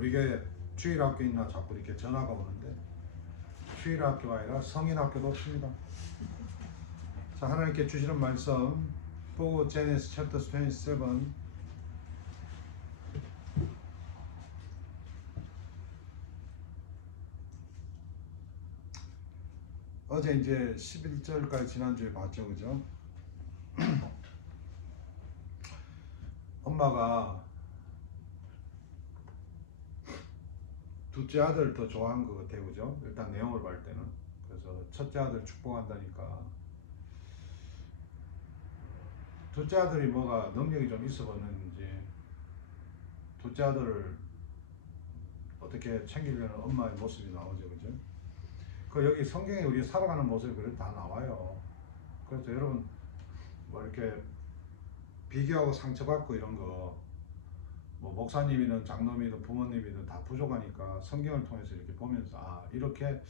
우리 교회 주일학교 있나 자꾸 이렇게 전화가 오는데 주일학교가 아니라 성인학교도 없습니다. 자, 하나님께 주시는 말씀 보고 제네시스 챕터 27 어제 이제 11절까지 지난주에 봤죠, 그죠? 엄마가 둘째 아들 더 좋아한 것 같아요, 그죠? 일단 내용을 볼 때는. 그래서 첫째 아들 축복한다니까 둘째 아들이 뭐가 능력이 좀 있어 보였는지 둘째 아들을 어떻게 챙기려는 엄마의 모습이 나오죠, 그죠? 그 여기 성경에 우리 살아가는 모습이 그래도 다 나와요. 그래서 여러분 뭐 이렇게 비교하고 상처받고 이런 거 뭐 목사님이든 장로님이든 부모님이든 다 부족하니까 성경을 통해서 이렇게 보면서 아 이렇게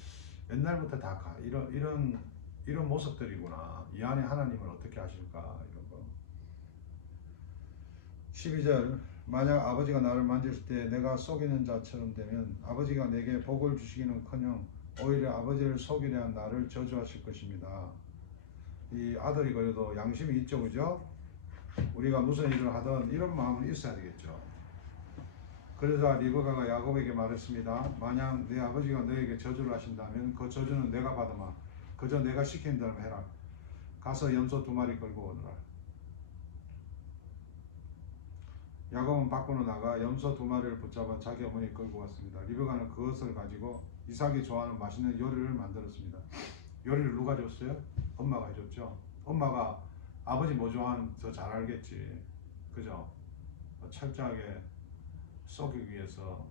옛날부터 다 이런 모습들이구나. 이 안에 하나님은 어떻게 하실까 이런 거. 12절 만약 아버지가 나를 만질 때 내가 속이는 자처럼 되면 아버지가 내게 복을 주시기는커녕 오히려 아버지를 속이려 한 나를 저주하실 것입니다. 이 아들이 그래도 양심이 있죠, 그죠? 우리가 무슨 일을 하든 이런 마음은 있어야 되겠죠. 그러자 리브가가 야곱에게 말했습니다. 만약 내 아버지가 너에게 저주를 하신다면 그 저주는 내가 받으마. 그저 내가 시킨 대로 해라. 가서 염소 2마리 끌고 오너라. 야곱은 밖으로 나가 염소 2마리를 붙잡아 자기 어머니 끌고 왔습니다. 리브가는 그것을 가지고 이삭이 좋아하는 맛있는 요리를 만들었습니다. 요리를 누가 줬어요? 엄마가 해줬죠. 엄마가 아버지 뭐 좋아하는 더 잘 알겠지. 그죠? 철저하게 쏘기 위해서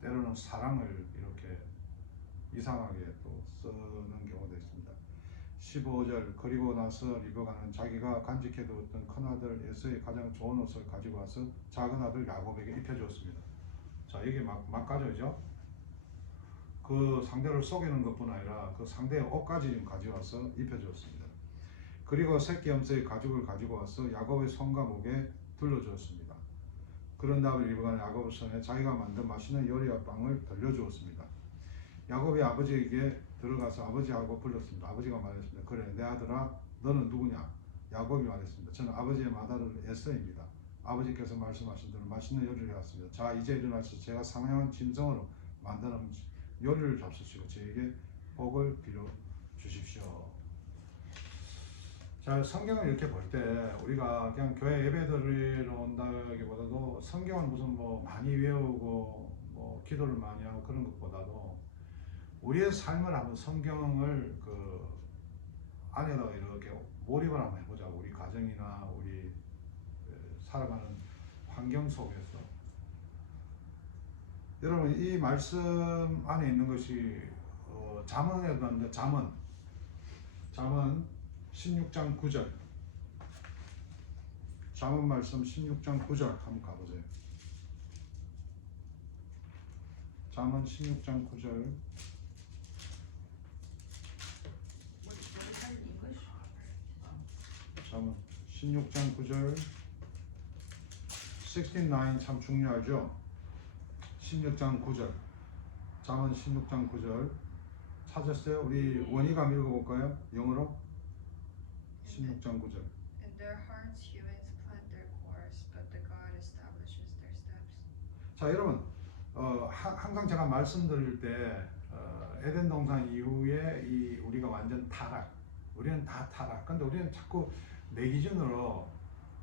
때로는 사랑을 이렇게 이상하게 또 쓰는 경우도 있습니다. 15절 그리고 나서 리브가는 자기가 간직해두었던 큰아들 에서의 가장 좋은 옷을 가지고 와서 작은 아들 야곱에게 입혀주었습니다. 자, 이게 막 가져오죠. 그 상대를 속이는 것뿐 아니라 그 상대의 옷까지 좀 가져와서 입혀주었습니다. 그리고 새끼 염소의 가죽을 가지고 와서 야곱의 손과 목에 둘러주었습니다. 그런 다음에 리브가는 야곱의 손에 자기가 만든 맛있는 요리와 빵을 들려주었습니다. 야곱이 아버지에게 들어가서 아버지하고 불렀습니다. 아버지가 말했습니다. 그래 내 아들아 너는 누구냐? 야곱이 말했습니다. 저는 아버지의 맏아들 에서입니다. 아버지께서 말씀하신 대로 맛있는 요리를 해왔습니다. 자 이제 일어나서 제가 상냥한 짐승으로 만드는 요리를 잡수시고 저에게 복을 빌어 주십시오. 자, 성경을 이렇게 볼 때 우리가 그냥 교회 예배 드리러 온다기보다도 성경을 무슨 뭐 많이 외우고 뭐 기도를 많이 하고 그런 것보다도 우리의 삶을 한번 성경을 그 안에다가 이렇게 몰입을 한번 해보자고. 우리 가정이나 우리 살아가는 환경 속에서 여러분 이 말씀 안에 있는 것이 잠언에 갔는데 잠언 16장 9절 잠언 말씀 16장 9절 한번 가보세요. 잠언 16장 9절 잠언 16장 9절 69 참 중요하죠. 16장 9절 잠언 16장 9절 찾았어요? 우리 원희가 읽어볼까요? 영어로 16장 9절 In their hearts humans plant their course, but the God establishes their steps. 자 여러분 항상 제가 말씀드릴 때 에덴 동산 이후에 우리가 완전 타락 우리는 다 타락. 근데 우리는 자꾸 내 기준으로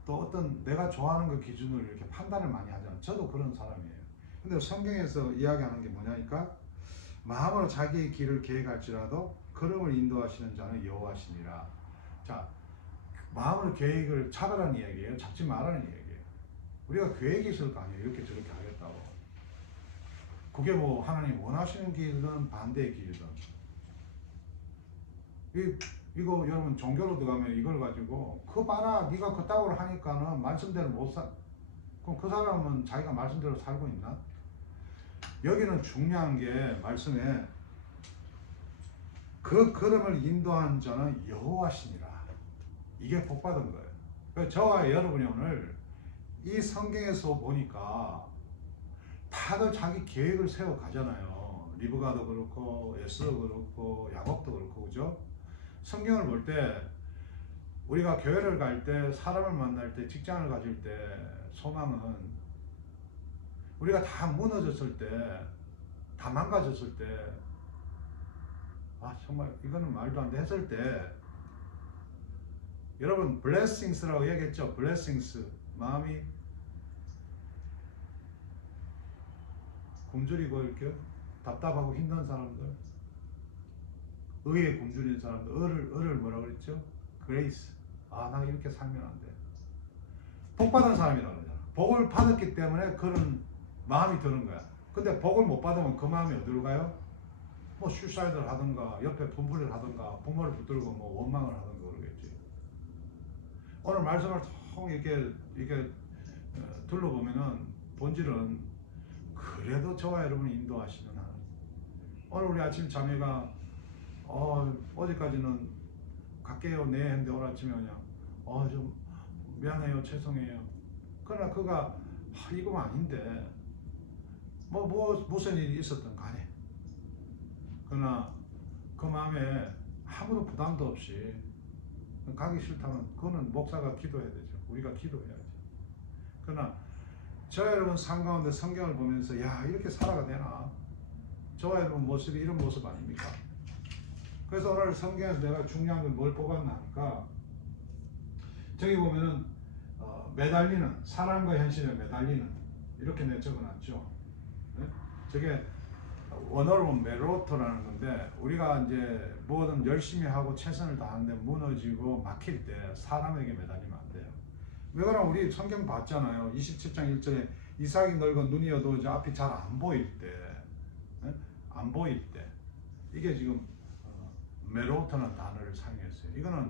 또 어떤 내가 좋아하는 그 기준으로 이렇게 판단을 많이 하잖아요. 저도 그런 사람이에요. 근데 성경에서 이야기하는 게 뭐냐니까 마음으로 자기의 길을 계획할지라도 걸음을 인도하시는 자는 여호와시니라. 자 마음으로 계획을 잡으라는 이야기예요. 잡지 말라는 이야기예요. 우리가 계획이 있을 거 아니에요. 이렇게 저렇게 하겠다고. 그게 뭐 하나님 원하시는 길이든 반대의 길이든. 이거 여러분 종교로 들어가면 이걸 가지고 그거 봐라 네가 그따구로 하니까는 말씀대로 못 살. 그럼 그 사람은 자기가 말씀대로 살고 있나? 여기는 중요한 게 말씀에 그 걸음을 인도한 자는 여호와시니라. 이게 복받은 거예요. 그래서 저와 여러분이 오늘 이 성경에서 보니까 다들 자기 계획을 세워 가잖아요. 리브가도 그렇고 에스도 그렇고 야곱도 그렇고 그죠? 성경을 볼 때 우리가 교회를 갈 때 사람을 만날 때 직장을 가질 때 소망은 우리가 다 무너졌을 때 다 망가졌을 때 아 정말 이거는 말도 안 돼 했을 때 여러분 blessings라고 얘기했죠. blessings 마음이 굶주리고 이렇게 답답하고 힘든 사람들 의에 굶주린 사람들 의를 뭐라 그랬죠? grace. 아 나 이렇게 살면 안 돼. 복 받은 사람이라고 그러잖아. 복을 받았기 때문에 그런 마음이 드는 거야. 근데 복을 못 받으면 그 마음이 어디로 가요? 뭐 슈사이드를 하든가 옆에 분풀이를 하든가 부모를 붙들고 뭐 원망을 하든가 그러겠지. 오늘 말씀을 통 이렇게 둘러보면은 본질은 그래도 저와 여러분이 인도하시는 하나님. 오늘 우리 아침 자매가 어제까지는 갈게요 네 했는데 오늘 아침에 그냥 좀 미안해요 죄송해요. 그러나 그가 이거 아닌데 무슨 일이 있었든 간에 그러나 그 마음에 아무런 부담도 없이 가기 싫다면 그거는 목사가 기도해야 되죠. 우리가 기도해야지. 그러나 저와 여러분 삶 가운데 성경을 보면서 야 이렇게 살아가 되나? 저와 여러분 모습이 이런 모습 아닙니까? 그래서 오늘 성경에서 내가 중요한 건 뭘 뽑았나 하니까 저기 보면은 매달리는 사람과 현실에 매달리는 이렇게 내 적어놨죠. 네? 저게 원어로 보면 메로토라는 건데 우리가 이제 뭐든 열심히 하고 최선을 다하는데 무너지고 막힐 때 사람에게 매달리면 안 돼요. 왜 그러면 우리 성경 봤잖아요. 27장 1절에 이삭이 늙어 눈이 어두워져 앞이 잘 안 보일 때, 네? 안 보일 때 이게 지금 메로토라는 단어를 사용했어요. 이거는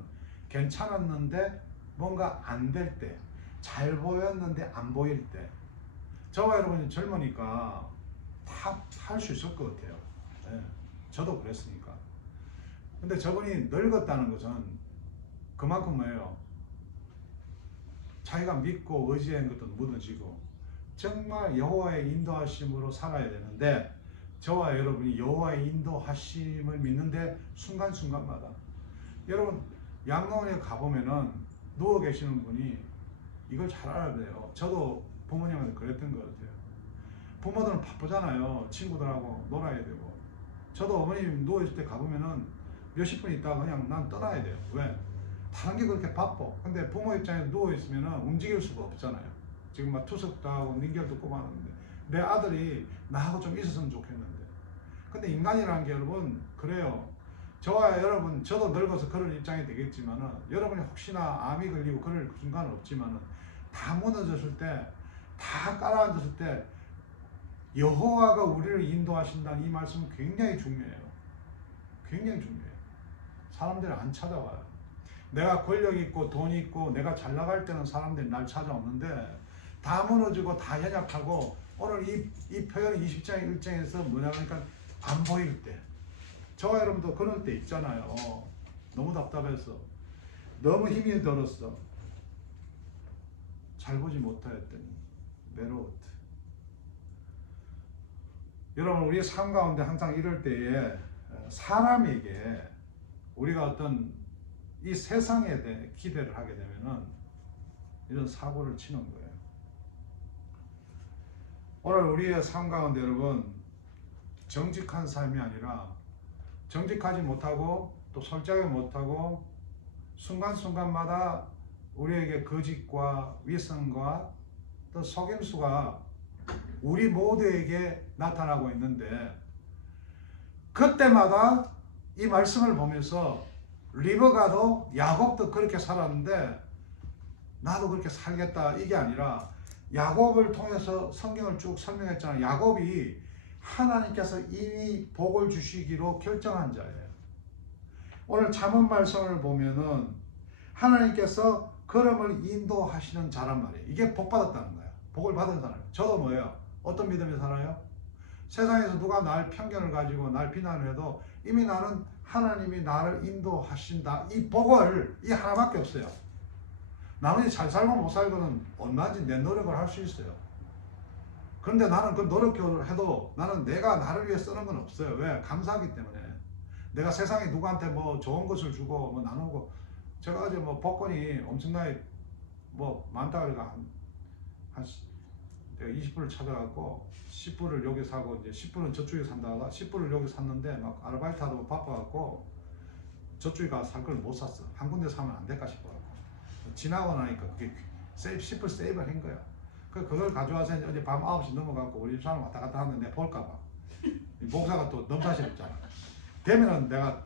괜찮았는데 뭔가 안 될 때, 잘 보였는데 안 보일 때. 저와 여러분이 젊으니까 다 할 수 있을 것 같아요. 네. 저도 그랬으니까. 근데 저분이 늙었다는 것은 그만큼 뭐예요? 자기가 믿고 의지한 것도 무너지고 정말 여호와의 인도하심으로 살아야 되는데 저와 여러분이 여호와의 인도하심을 믿는데 순간순간마다 여러분 양로원에 가보면은 누워 계시는 분이 이걸 잘 알아야 돼요. 저도 부모님한테 그랬던 것 같아요. 부모들은 바쁘잖아요. 친구들하고 놀아야 되고. 저도 어머님 누워있을 때 가보면은 몇십 분 있다가 그냥 난 떠나야 돼요. 왜? 다른 게 그렇게 바빠. 근데 부모 입장에서 누워있으면은 움직일 수가 없잖아요. 지금 막 투석도 하고 민결도 꼽아놨는데 내 아들이 나하고 좀 있었으면 좋겠는데. 근데 인간이라는 게 여러분 그래요. 저와 여러분 저도 늙어서 그런 입장이 되겠지만은 여러분이 혹시나 암이 걸리고 그럴 순간은 없지만은 다 무너졌을 때 다 깔아앉았을 때 여호와가 우리를 인도하신다는 이 말씀은 굉장히 중요해요. 굉장히 중요해요. 사람들이 안 찾아와요. 내가 권력 있고 돈 있고 내가 잘 나갈 때는 사람들이 날 찾아오는데 다 무너지고 다 연약하고 오늘 이 표현 20장 1장에서 뭐냐 그러니까 안 보일 때 저와 여러분도 그럴 때 있잖아요. 너무 답답해서 너무 힘이 들었어. 잘 보지 못하였더니 메로트. 여러분 우리의 삶 가운데 항상 이럴 때에 사람에게 우리가 어떤 이 세상에 대해 기대를 하게 되면은 이런 사고를 치는 거예요. 오늘 우리의 삶 가운데 여러분 정직한 삶이 아니라 정직하지 못하고 또 솔직하게 못하고 순간순간마다 우리에게 거짓과 위선과 또 속임수가 우리 모두에게 나타나고 있는데 그때마다 이 말씀을 보면서 리브가도 야곱도 그렇게 살았는데 나도 그렇게 살겠다 이게 아니라 야곱을 통해서 성경을 쭉 설명했잖아요. 야곱이 하나님께서 이미 복을 주시기로 결정한 자예요. 오늘 잠언 말씀을 보면은 하나님께서 걸음을 인도하시는 자란 말이에요. 이게 복 받았다는 거예요. 복을 받은 사람. 저도 뭐예요? 어떤 믿음에 살아요? 세상에서 누가 날 편견을 가지고 날 비난을 해도 이미 나는 하나님이 나를 인도하신다. 이 복을 이 하나밖에 없어요. 나머지 잘 살고 못 살고는 얼마든지 내 노력을 할 수 있어요. 그런데 나는 그 노력을 해도 나는 내가 나를 위해 쓰는 건 없어요. 왜? 감사하기 때문에. 내가 세상에 누구한테 뭐 좋은 것을 주고 뭐 나누고, 제가 어제 뭐 복권이 엄청나게 뭐 많다 그러니까 한 내가 20불을 찾아갖고 10불을 여기 사고 이제 10불은 저쪽에 산다가 10불을 여기 샀는데 막 아르바이트 하다가 바빠갖고 저쪽에 가서 살 걸 못 샀어. 한 군데 사면 안 될까 싶어갖고 지나고 나니까 그게 10불 세이브를 한 거야. 그걸 가져와서 어제 밤 9시 넘어갖고 우리 집 사람 왔다 갔다 하는데 내가 볼까봐 목사가 또 넘사시럽잖아. 되면은 내가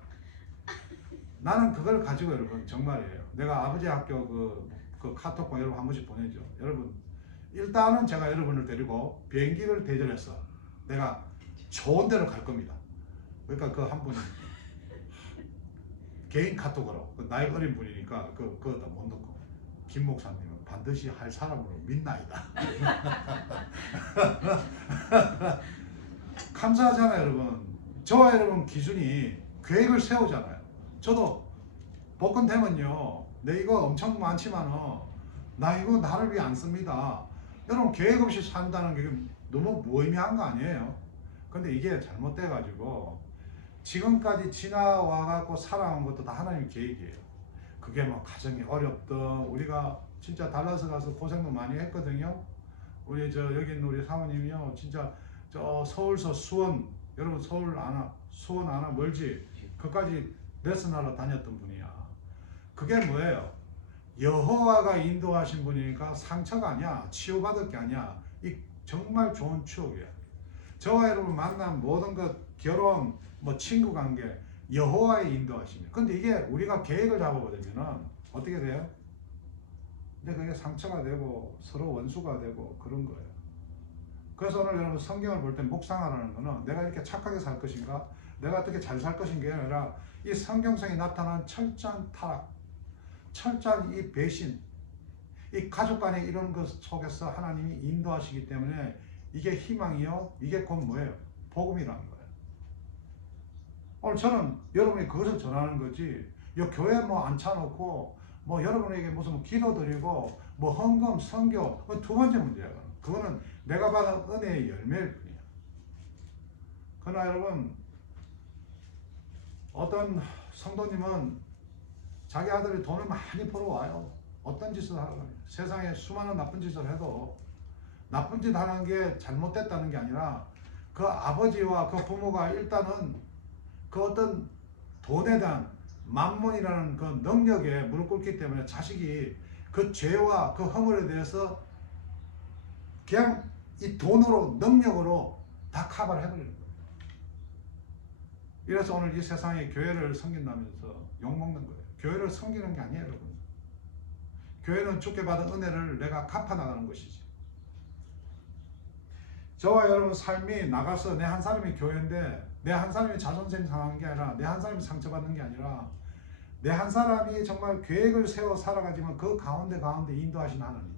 나는 그걸 가지고 여러분 정말이에요. 내가 아버지 학교 그 카톡방 여러분 한 번씩 보내죠. 여러분 일단은 제가 여러분을 데리고 비행기를 대절해서 내가 좋은 데로 갈 겁니다. 그러니까 그 한 분이 개인 카톡으로 나이 어린 분이니까 그거도 못 넣고 김 목사님은 반드시 할 사람으로 믿나이다. 감사하잖아요 여러분. 저와 여러분 기준이 계획을 세우잖아요. 저도 복권 되면요 내 이거 엄청 많지만은 나 이거 나를 위해 안 씁니다. 여러분 계획 없이 산다는 게 너무 무의미한 거 아니에요? 근데 이게 잘못돼 가지고 지금까지 지나와 갖고 살아온 것도 다 하나님 계획이에요. 그게 뭐 가정이 어렵든 우리가 진짜 달라스 가서 고생도 많이 했거든요. 우리 여기 있는 우리 사모님이요 진짜 저 서울서 수원, 여러분 서울 아나 수원 아나 멀지? 그까지 레슨하러 다녔던 분이야. 그게 뭐예요? 여호와가 인도하신 분이니까 상처가 아니야. 치유받을 게 아니야. 이 정말 좋은 추억이야. 저와 여러분 만난 모든 것, 결혼, 뭐 친구 관계, 여호와의 인도하심이야. 근데 이게 우리가 계획을 잡아버리면은 어떻게 돼요? 근데 그게 상처가 되고 서로 원수가 되고 그런 거예요. 그래서 오늘 여러분 성경을 볼 때 묵상하라는 거는 내가 이렇게 착하게 살 것인가? 내가 어떻게 잘 살 것인가 아니라 이 성경성이 나타난 철저한 타락, 철저한 이 배신, 이 가족 간의 이런 것 속에서 하나님이 인도하시기 때문에 이게 희망이요. 이게 곧 뭐예요? 복음이라는 거예요. 오늘 저는 여러분이 그것을 전하는 거지. 이 교회 뭐 앉혀놓고 뭐 여러분에게 무슨 기도 드리고 뭐 헌금, 선교 두 번째 문제야. 그거는 내가 받은 은혜의 열매일 뿐이야. 그러나 여러분 어떤 성도님은 자기 아들이 돈을 많이 벌어와요. 어떤 짓을 하라고 합니다. 세상에 수많은 나쁜 짓을 해도 나쁜 짓 하는 게 잘못됐다는 게 아니라 그 아버지와 그 부모가 일단은 그 어떤 돈에 대한 만몬이라는 그 능력에 무릎 꿇기 때문에 자식이 그 죄와 그 허물에 대해서 그냥 이 돈으로 능력으로 다 커버를 해버리는 거예요. 이래서 오늘 이 세상에 교회를 섬긴다면서 욕먹는 거예요. 교회를 섬기는 게 아니에요 여러분. 교회는 주께 받은 은혜를 내가 갚아나가는 것이지. 저와 여러분 삶이 나가서 내 한 사람이 교회인데 내 한 사람이 자존심 상하는 게 아니라 내 한 사람이 상처받는 게 아니라 내 한 사람이 정말 계획을 세워 살아가지만 그 가운데 인도하신 하나님.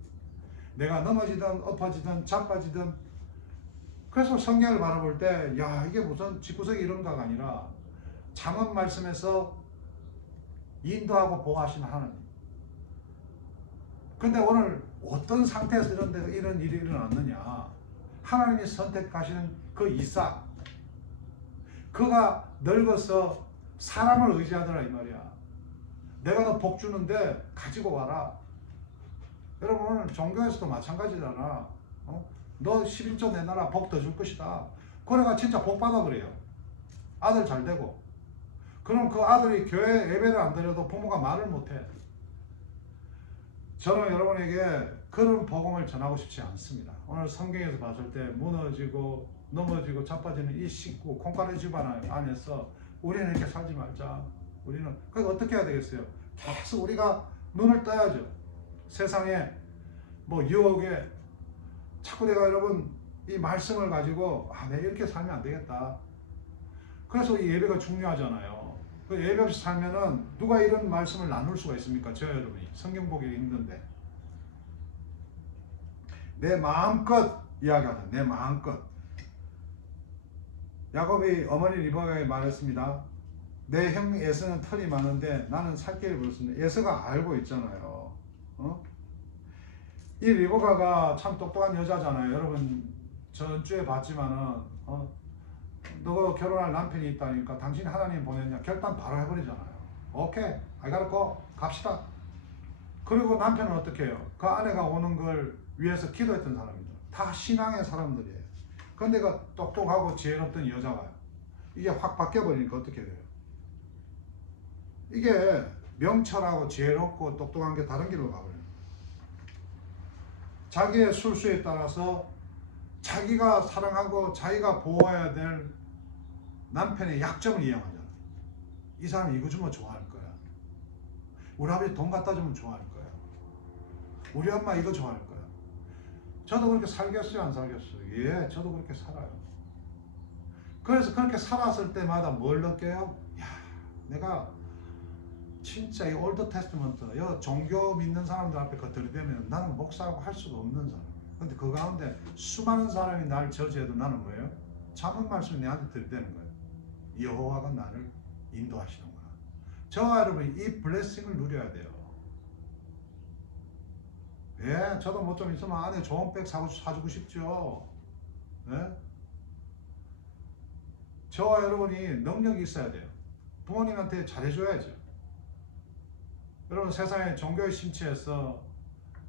내가 넘어지든 엎어지든 자빠지든 그래서 성경을 바라볼 때 야 이게 무슨 집구석이 이런가가 아니라 잠언 말씀에서 인도하고 보호하시는 하나님. 근데 오늘 어떤 상태에서 이런 일이 일어났느냐. 하나님이 선택하시는 그 이삭. 그가 늙어서 사람을 의지하더라 이 말이야. 내가 너 복 주는데 가지고 와라. 여러분 오늘 종교에서도 마찬가지잖아. 너 11조 내놔라 복 더 줄 것이다. 그래가 진짜 복 받아버려요. 아들 잘 되고. 그럼 그 아들이 교회 예배를 안 드려도 부모가 말을 못해. 저는 여러분에게 그런 복음을 전하고 싶지 않습니다. 오늘 성경에서 봤을 때 무너지고 넘어지고 자빠지는 이 식구 콩가루 집안 안에서 우리는 이렇게 살지 말자. 우리는 그러니까 어떻게 해야 되겠어요? 계속 우리가 눈을 떠야죠. 세상에 뭐 유혹에 자꾸 내가 여러분 이 말씀을 가지고 내가 이렇게 살면 안 되겠다. 그래서 이 예배가 중요하잖아요. 그 예배 없이 살면은 누가 이런 말씀을 나눌 수가 있습니까? 저 여러분이 성경 보기 힘든데 내 마음껏 이야기하자. 내 마음껏. 야곱이 어머니 리브가에게 말했습니다. 내 형 에서는 털이 많은데 나는 살길을 부렸습니다. 에서가 알고 있잖아요. 이 리브가가 참 똑똑한 여자잖아요. 여러분 전주에 봤지만은 너가 결혼할 남편이 있다니까 당신이 하나님 보냈냐 결단 바로 해버리잖아요. 오케이, I gotta go, 갑시다. 그리고 남편은 어떻게 해요? 그 아내가 오는 걸 위해서 기도했던 사람입니다. 다 신앙의 사람들이에요. 근데 그 똑똑하고 지혜롭던 여자가요, 이게 확 바뀌어버리니까 어떻게 돼요? 이게 명철하고 지혜롭고 똑똑한 게 다른 길로 가버려요. 자기의 술수에 따라서 자기가 사랑하고 자기가 보호해야 될 남편의 약점을 이용하잖아. 이 사람이 이거 주면 좋아할 거야. 우리 아버지 돈 갖다 주면 좋아할 거야. 우리 엄마 이거 좋아할 거야. 저도 그렇게 살겠어요, 안 살겠어요? 예, 저도 그렇게 살아요. 그래서 그렇게 살았을 때마다 뭘 느껴요? 야, 내가 진짜 이 올드 테스트먼트, 종교 믿는 사람들 앞에 그 들이대면 나는 목사라고 할 수가 없는 사람. 근데 그 가운데 수많은 사람이 날 저지해도 나는 뭐예요? 잠언 말씀이 내한테 들이대는 거예요. 여호와가 나를 인도하시는구나. 저와 여러분이 이 블레싱을 누려야 돼요. 예, 저도 뭐 좀 있으면 아내 좋은 백 사주고 싶죠. 예? 저와 여러분이 능력이 있어야 돼요. 부모님한테 잘해줘야죠. 여러분, 세상에 종교에 심취해서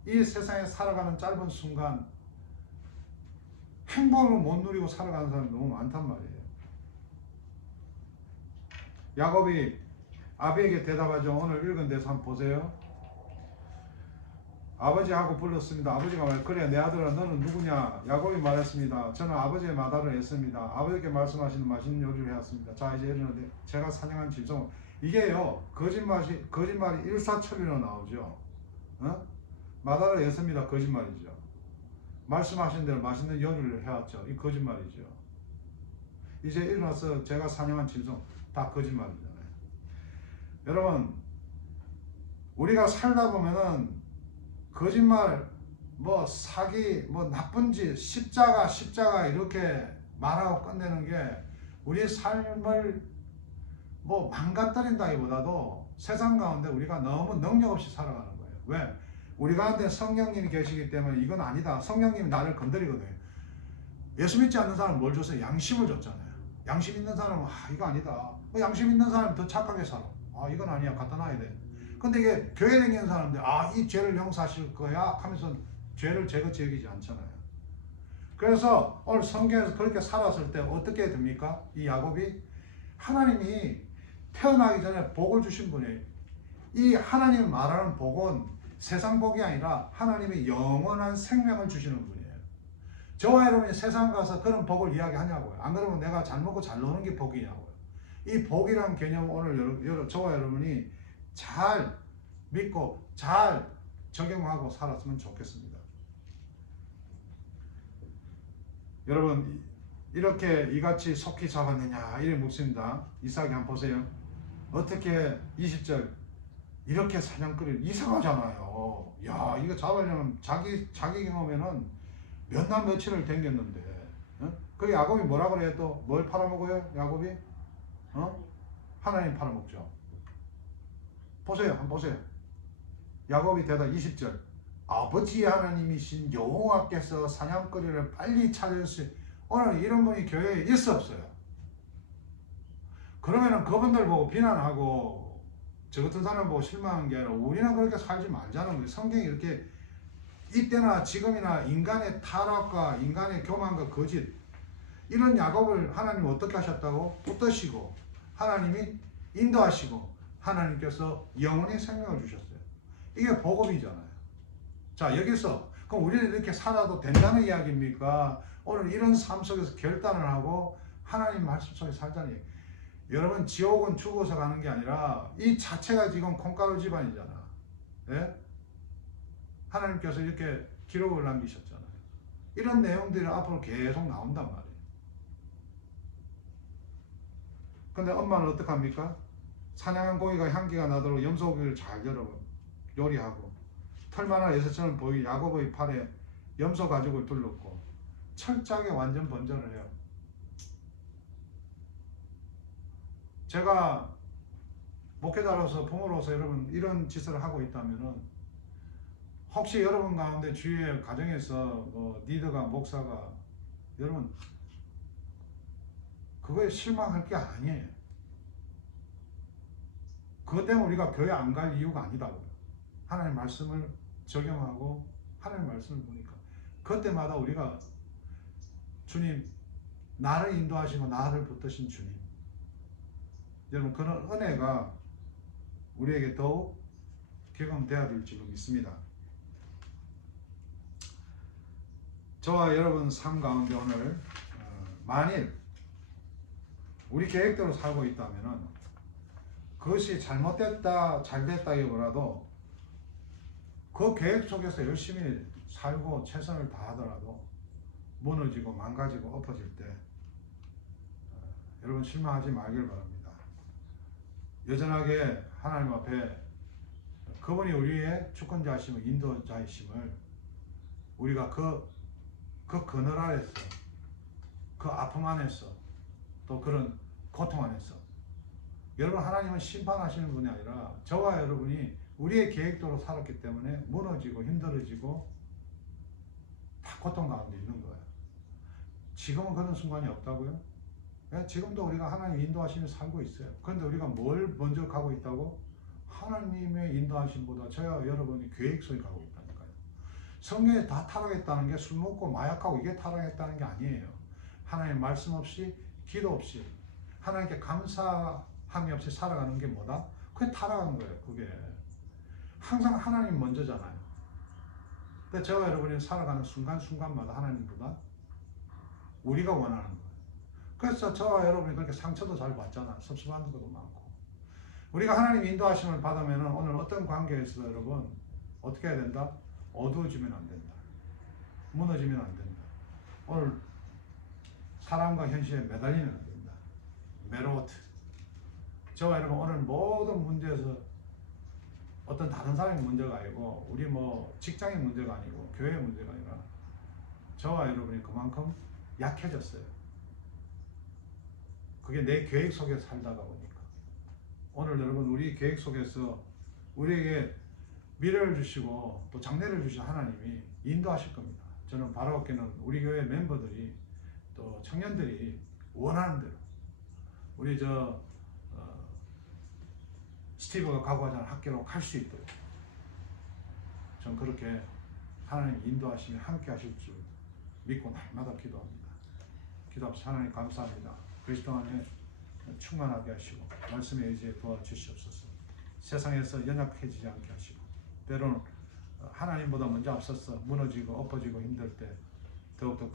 이 세상에 살아가는 짧은 순간 행복을 못 누리고 살아가는 사람이 너무 많단 말이에요. 야곱이 아비에게 대답하죠. 오늘 읽은 데서 한번 보세요. 아버지하고 불렀습니다. 아버지가 말해, 그래 내 아들아 너는 누구냐? 야곱이 말했습니다. 저는 아버지의 마다를 했습니다. 아버지께 말씀하시는 맛있는 요리를 해왔습니다. 자, 이제 이르는데 제가 사냥한 짐승, 이게요 거짓말이 일사천리로 나오죠. 마다를 했습니다. 거짓말이죠. 말씀하신 대로 맛있는 요리를 해왔죠. 이 거짓말이죠. 이제 일어나서 제가 사냥한 짐승, 다 거짓말이잖아요. 여러분, 우리가 살다 보면은 거짓말, 뭐 사기, 뭐 나쁜 짓, 십자가 이렇게 말하고 끝내는 게 우리의 삶을 뭐 망가뜨린다기보다도 세상 가운데 우리가 너무 능력 없이 살아가는 거예요. 왜? 우리 가운데 성령님이 계시기 때문에 이건 아니다. 성령님이 나를 건드리거든요. 예수 믿지 않는 사람은 뭘 줬어요? 양심을 줬잖아요. 양심 있는 사람은 이거 아니다. 양심 있는 사람은 더 착하게 살아. 이건 아니야. 갖다 놔야 돼. 근데 이게 교회 다니는 사람들 이 죄를 용서하실 거야 하면서 죄를 제거지 여기지 않잖아요. 그래서 오늘 성경에서 그렇게 살았을 때 어떻게 됩니까? 이 야곱이 하나님이 태어나기 전에 복을 주신 분이에요. 이 하나님 말하는 복은 세상 복이 아니라 하나님의 영원한 생명을 주시는 분이에요. 저와 여러분이 세상 가서 그런 복을 이야기하냐고요. 안 그러면 내가 잘 먹고 잘 노는 게 복이냐고요. 이 복이란 개념 오늘 저와 여러분이 잘 믿고 잘 적용하고 살았으면 좋겠습니다. 여러분, 이렇게 이같이 속히 잡았느냐 이래 묻습니다. 이삭이 한번 보세요. 어떻게 20절 이렇게 사냥꾼이 이상하잖아요. 야, 이거 잡으려면 자기 경험에는 몇 날 며칠을 댕겼는데, 그 야곱이 뭐라 그래요? 또 뭘 팔아먹어요? 야곱이? 하나님 팔아먹죠. 보세요, 한번 보세요. 야곱이 대답 20절. 아버지 하나님이신 여호와께서 사냥거리를 빨리 찾으시. 오늘 이런 분이 교회에 있어 없어요? 그러면은 그분들 보고 비난하고 저 같은 사람 보고 실망한 게 아니라 우리는 그렇게 살지 말자는 거예요. 성경이 이렇게 이때나 지금이나 인간의 타락과 인간의 교만과 거짓, 이런 야곱을 하나님 어떻게 하셨다고? 붙드시고 하나님이 인도하시고 하나님께서 영원히 생명을 주셨어요. 이게 복음이잖아요. 자, 여기서 그럼 우리는 이렇게 살아도 된다는 이야기입니까? 오늘 이런 삶 속에서 결단을 하고 하나님 말씀 속에 살자는 얘기. 여러분, 지옥은 죽어서 가는 게 아니라 이 자체가 지금 콩가루 집안이잖아. 예? 하나님께서 이렇게 기록을 남기셨잖아요. 이런 내용들이 앞으로 계속 나온단 말이에요. 근데 엄마는 어떡합니까? 사냥한 고기가 향기가 나도록 염소고기를 잘 요리하고 털만한 에서처럼 보이 야곱의 팔에 염소 가죽을 둘렀고 철저하게 완전 번전을 해요. 제가 목회자로서 부모로서 여러분 이런 짓을 하고 있다면은 혹시 여러분 가운데 주위에 가정에서 뭐 리더가 목사가 여러분 그거에 실망할 게 아니에요. 그것 때문에 우리가 교회 안 갈 이유가 아니다고요. 하나님 말씀을 적용하고 하나님 말씀을 보니까 그때마다 우리가 주님 나를 인도하시고 나를 붙드신 주님, 여러분 그런 은혜가 우리에게 더욱 경험되어야 될 줄 믿습니다. 저와 여러분 삶 가운데 오늘 만일 우리 계획대로 살고 있다면 그것이 잘못됐다 잘됐다기보다도 그 계획 속에서 열심히 살고 최선을 다하더라도 무너지고 망가지고 엎어질 때 여러분 실망하지 말길 바랍니다. 여전하게 하나님 앞에 그분이 우리의 주권자이심을 인도자이심을 우리가 그 그늘 아래서 그 아픔 안에서 또 그런 고통 안에서 여러분 하나님은 심판하시는 분이 아니라 저와 여러분이 우리의 계획대로 살았기 때문에 무너지고 힘들어지고 다 고통 가운데 있는 거예요. 지금은 그런 순간이 없다고요? 지금도 우리가 하나님 인도하시며 살고 있어요. 그런데 우리가 뭘 먼저 가고 있다고? 하나님의 인도하심보다 저와 여러분이 계획 속에 가고 있다니까요. 성경에 다 타락했다는 게 술 먹고 마약하고 이게 타락했다는 게 아니에요. 하나님 말씀 없이 기도 없이 하나님께 감사함이 없이 살아가는 게 뭐다? 그게 타락한 거예요. 그게 항상 하나님 먼저잖아요. 근데 저와 여러분이 살아가는 순간순간마다 하나님보다 우리가 원하는 거예요. 그래서 저와 여러분이 그렇게 상처도 잘 받잖아. 섭섭한 것도 많고. 우리가 하나님 인도하심을 받으면 오늘 어떤 관계에서 여러분 어떻게 해야 된다? 어두워지면 안 된다. 무너지면 안 된다. 오늘 사람과 현실에 매달리면 안 된다. 메로트. 저와 여러분 오늘 모든 문제에서 어떤 다른 사람의 문제가 아니고 우리 뭐 직장의 문제가 아니고 교회의 문제가 아니라 저와 여러분이 그만큼 약해졌어요. 그게 내 계획 속에 살다가 보니까 오늘 여러분 우리 계획 속에서 우리에게 미래를 주시고 또 장래를 주신 하나님이 인도하실 겁니다. 저는 바라옵기는 우리 교회 멤버들이 또 청년들이 원하는 대로 우리 스티브가 각오하자는 학교로 갈 수 있도록 전 그렇게 하나님 인도하시며 함께 하실 줄 믿고 날마다 기도합니다. 기도합시다. 하나님 감사합니다. 그리스도 안에 충만하게 하시고 말씀에 의지해 도와주시옵소서. 세상에서 연약해지지 않게 하시고 때로는 하나님보다 먼저 앞서서 무너지고 엎어지고 힘들 때 더욱더